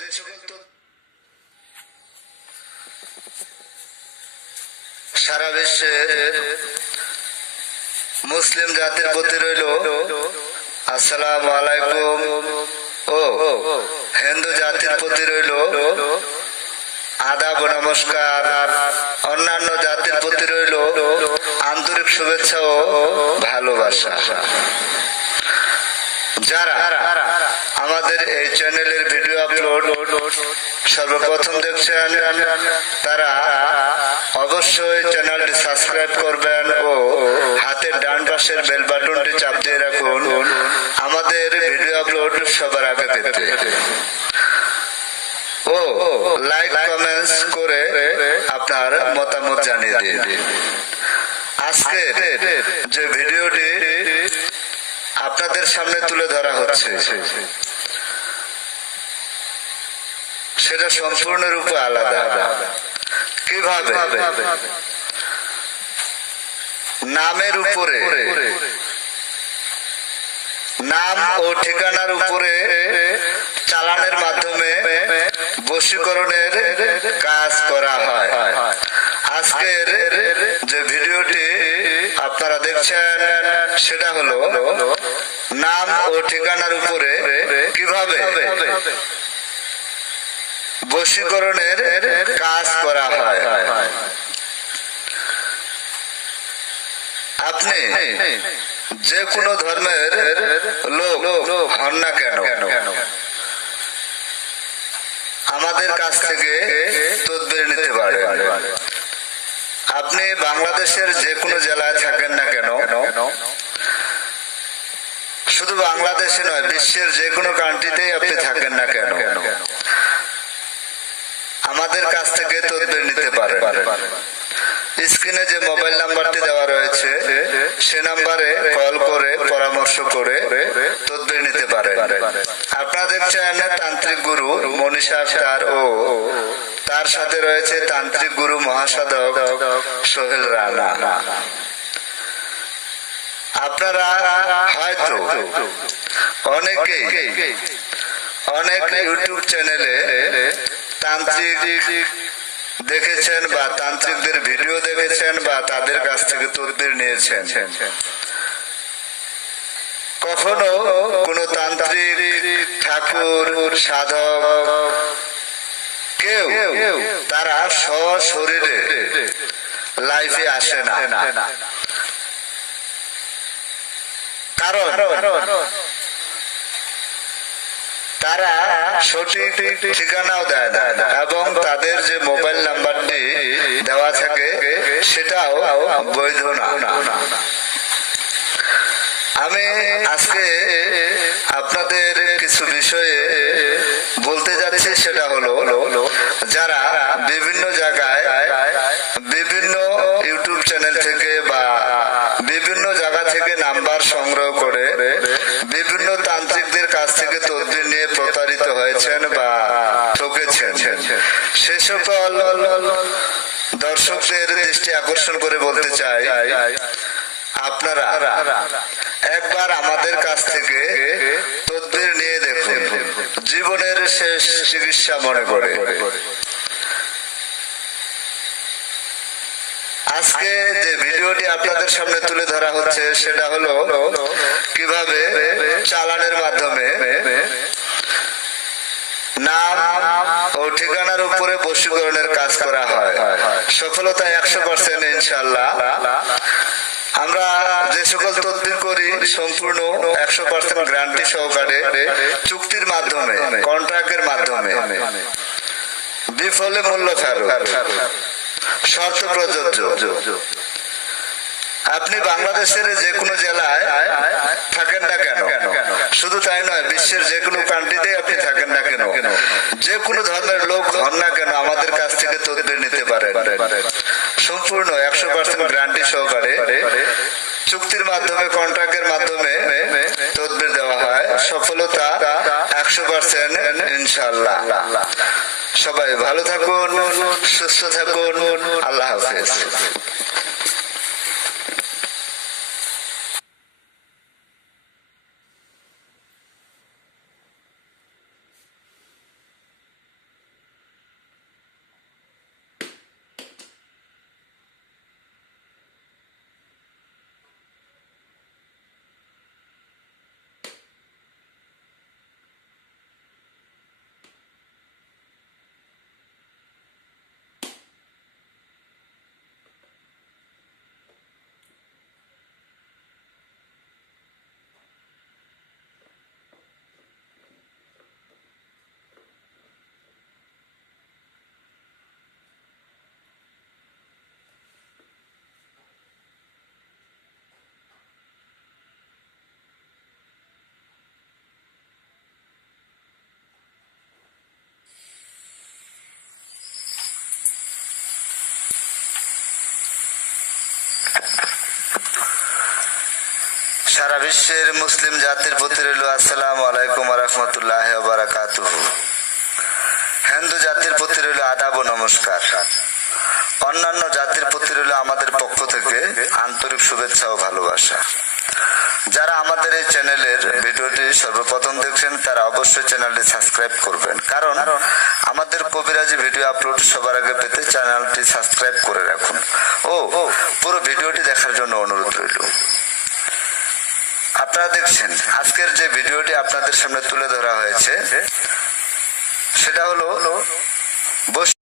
যে সকল সারা বিশ্বে মুসলিম জাতির প্রতি রইল আসসালামু আলাইকুম ও হিন্দু জাতির প্রতি রইল আদাব ও নমস্কার, অন্যান্য জাতির প্রতি রইল আন্তরিক শুভেচ্ছা ও ভালোবাসা। যারা আমাদের এই চ্যানেলের ভিডিও আপলোড সর্বপ্রথম দেখছেন তারা অবশ্যই চ্যানেলটি সাবস্ক্রাইব করবেন ও হাতের ডান পাশের বেল বাটনটি চাপ দিয়ে রাখুন আমাদের ভিডিও আপলোড সবার আগে পেতে। ও লাইক কমেন্টস করে আপনার মতামত জানিয়ে দিন। আজকে যে ভিডিওটি আপনাদের সামনে তুলে ধরা হচ্ছে সেটা সম্পূর্ণরূপে আলাদা। কিভাবে নামের উপরে, নাম ও ঠিকানার উপরে চালানের মাধ্যমে বশীকরণের কাজ করা হয়। আজকের যে ভিডিওটি আপনারা দেখছেন সেটা হলো নাম ও ঠিকানার উপরে কিভাবে বশীকরণের কাজ করা হয়। আপনি যে কোনো ধর্মের লোক হন না কেন, আমাদের কাছ থেকে তদবির নিতে পারেন। আপনি বাংলাদেশের যে কোনো জেলায় থাকেন না কেন, শুধু বাংলাদেশে নয় বিশ্বের যে কোনো কান্ট্রিতেই আপনি থাকেন না কেন, আমাদের কাছ থেকে তদবির নিতে পারেন। স্ক্রিনে যে মোবাইল নাম্বারটি দেওয়া রয়েছে সে নাম্বারে কল করে পরামর্শ করে তদবির নিতে পারেন। আপনারা দেখছেন তান্ত্রিক গুরু মনীষা আক্তার ও তার সাথে রয়েছে তান্ত্রিক গুরু মহাসাধক সোহেল রানা। আপনারা হয়তো অনেকেই অনেক ইউটিউব চ্যানেলে তান্ত্রিক দেখেছেন বা তান্ত্রিকদের ভিডিও দেখেছেন বা তাদের কাছ থেকে তদবির নিয়েছেন। কখনো কোন তান্ত্রিক, ঠাকুর, সাধক কেউ তারা সশরীরে লাইফে আসে না, কারণ তারা সঠিক ঠিকানাও দেয় না এবং তাদের যে মোবাইল নাম্বারটি দেওয়া থাকে সেটাও বৈধ না। আমি আজকে আপনাদের কিছু বিষয়ে বলতে যাচ্ছি, সেটা হলো যারা বিভিন্ন জায়গায় বিভিন্ন ইউটিউব চ্যানেল থেকে বা বিভিন্ন জায়গা থেকে নাম্বার সংগ্রহ করে বিভিন্ন তান্ত্রিকদের কাছ থেকে তদবির নিয়ে প্রতারিত হয়েছেন বা ঠকেছেন, সে সকল দর্শকদের দৃষ্টি আকর্ষণ করে বলতে চাই, আপনারা একবার আমাদের কাছ থেকে তদবির নিয়ে দেখুন, জীবনের শেষ চিকিৎসা মনে করে। আজকে যে ভিডিওটি আপনাদের সামনে তুলে ধরা হচ্ছে সেটা হলো কিভাবে চালানের মাধ্যমে নাম ও ঠিকানার উপরে বশীকরণের কাজ করা হয়। সফলতা 100% ইনশাআল্লাহ। আমরা যে সকল তদবির করি সম্পূর্ণ 100% গ্যারান্টি সহকারে চুক্তির মাধ্যমে, কন্ট্রাক্টের মাধ্যমে, বিফলে মূল্য ফেরত, শর্ত প্রযোজ্য। আপনি বাংলাদেশের যে কোনো জেলায় থাকেন না কেন, শুধু তাই নয় বিশ্বের যে কোনো কান্ট্রিতে আপনি থাকেন না কেন, যে কোনো ধর্মের লোক হন না কেন, আমাদের কাছ থেকে তদবির নিতে পারেন। সম্পূর্ণ 100% গ্যারান্টি সহকারে চুক্তির মাধ্যমে, কন্ট্রাক্টের মাধ্যমে তদবির দেওয়া হয়। সফলতা 100% ইনশাআল্লাহ। সবাই ভালো থাকুন, সুস্থ থাকুন। আল্লাহ হাফেজ। সারা বিশ্বের মুসলিম জাতির প্রতি রইল আসসালামু আলাইকুম ওয়া রাহমাতুল্লাহি ওয়া বারাকাতুহু। হিন্দু জাতির প্রতি রইল আদাব ও নমস্কার। অন্যান্য জাতির প্রতি রইল আমাদের পক্ষ থেকে আন্তরিক শুভেচ্ছা ও ভালোবাসা। যারা আমাদের এই চ্যানেলের ভিডিওটি সর্বপ্রথম দেখছেন তারা অবশ্যই চ্যানেলটি সাবস্ক্রাইব করবেন, কারণ আমাদের কবিরাজি ভিডিও আপলোড সবার আগে পেতে চ্যানেলটি সাবস্ক্রাইব করে রাখুন ও পুরো ভিডিওটি দেখার জন্য অনুরোধ রইল। আপনারা দেখছেন আজকের যে ভিডিওটি আপনাদের সামনে তুলে ধরা হয়েছে সেটা হলো